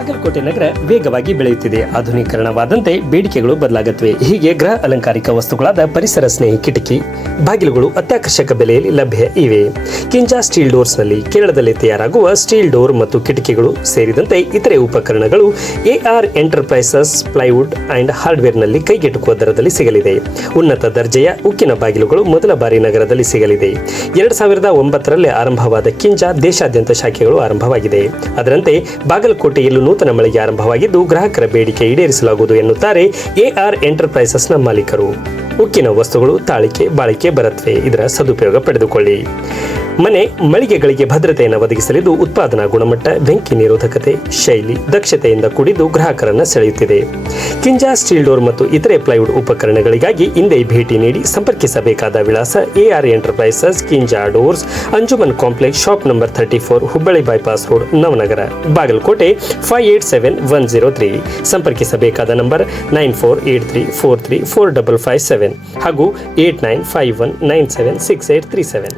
ಬಾಗಲಕೋಟೆ ನಗರ ವೇಗವಾಗಿ ಬೆಳೆಯುತ್ತಿದೆ. ಆಧುನೀಕರಣವಾದಂತೆ ಬೇಡಿಕೆಗಳು ಬದಲಾಗುತ್ತವೆ. ಹೀಗೆ ಗೃಹ ಅಲಂಕಾರಿಕ ವಸ್ತುಗಳಾದ ಪರಿಸರ ಸ್ನೇಹಿ ಕಿಟಕಿ ಬಾಗಿಲುಗಳು ಅತ್ಯಾಕರ್ಷಕ ಬೆಲೆಯಲ್ಲಿ ಲಭ್ಯ ಇವೆ. ಕಿಂಜಾ ಸ್ಟೀಲ್ ಡೋರ್ಸ್ನಲ್ಲಿ ಕೇರಳದಲ್ಲಿ ತಯಾರಾಗುವ ಸ್ಟೀಲ್ ಡೋರ್ ಮತ್ತು ಕಿಟಕಿಗಳು ಸೇರಿದಂತೆ ಇತರೆ ಉಪಕರಣಗಳು AR ಎಂಟರ್ಪ್ರೈಸಸ್ ಪ್ಲೈವುಡ್ ಅಂಡ್ ಹಾರ್ಡ್ವೇರ್ನಲ್ಲಿ ಕೈಗೆಟುಕುವ ದರದಲ್ಲಿ ಸಿಗಲಿದೆ. ಉನ್ನತ ದರ್ಜೆಯ ಉಕ್ಕಿನ ಬಾಗಿಲುಗಳು ಮೊದಲ ಬಾರಿ ನಗರದಲ್ಲಿ ಸಿಗಲಿದೆ. 2009ರಲ್ಲಿ ಆರಂಭವಾದ ಕಿಂಜಾ ದೇಶಾದ್ಯಂತ ಶಾಖೆಗಳು ಆರಂಭವಾಗಿದೆ. ಅದರಂತೆ ಬಾಗಲಕೋಟೆಯಲ್ಲೂ ನೂತನ ಮಳಿಗೆ ಆರಂಭವಾಗಿದ್ದು ಗ್ರಾಹಕರ ಬೇಡಿಕೆ ಈಡೇರಿಸಲಾಗುವುದು ಎನ್ನುತ್ತಾರೆ AR ಎಂಟರ್ಪ್ರೈಸಸ್ನ ಮಾಲೀಕರು. ಉಕ್ಕಿನ ವಸ್ತುಗಳು ತಾಳಿಕೆ ಬಾಳಿಕೆ ಬರುತ್ತವೆ. ಇದರ ಸದುಪಯೋಗ ಪಡೆದುಕೊಳ್ಳಿ. ಮನೆ ಮಳಿಗೆಗಳಿಗೆ ಭದ್ರತೆಯನ್ನು ಒದಗಿಸಲಿದ್ದು ಉತ್ಪಾದನಾ ಗುಣಮಟ್ಟ, ಬೆಂಕಿ ನಿರೋಧಕತೆ, ಶೈಲಿ, ದಕ್ಷತೆಯಿಂದ ಕೂಡಿದ್ದು ಗ್ರಾಹಕರನ್ನು ಸೆಳೆಯುತ್ತಿದೆ. ಕಿಂಜಾ ಸ್ಟೀಲ್ ಡೋರ್ ಮತ್ತು ಇತರೆ ಪ್ಲೈವುಡ್ ಉಪಕರಣಗಳಿಗಾಗಿ ಹಿಂದೆ ಭೇಟಿ ನೀಡಿ ಸಂಪರ್ಕಿಸಬೇಕಾದ ವಿಳಾಸ AR ಎಂಟರ್ಪ್ರೈಸಸ್, ಕಿಂಜಾ doors, Anjuman complex, shop number 34, Hubballi bypass road, Navanagar, Bagalkot 587103. ಸಂಪರ್ಕಿಸಬೇಕಾದ ನಂಬರ್ 9483434557 ಹಾಗೂ 8951976837.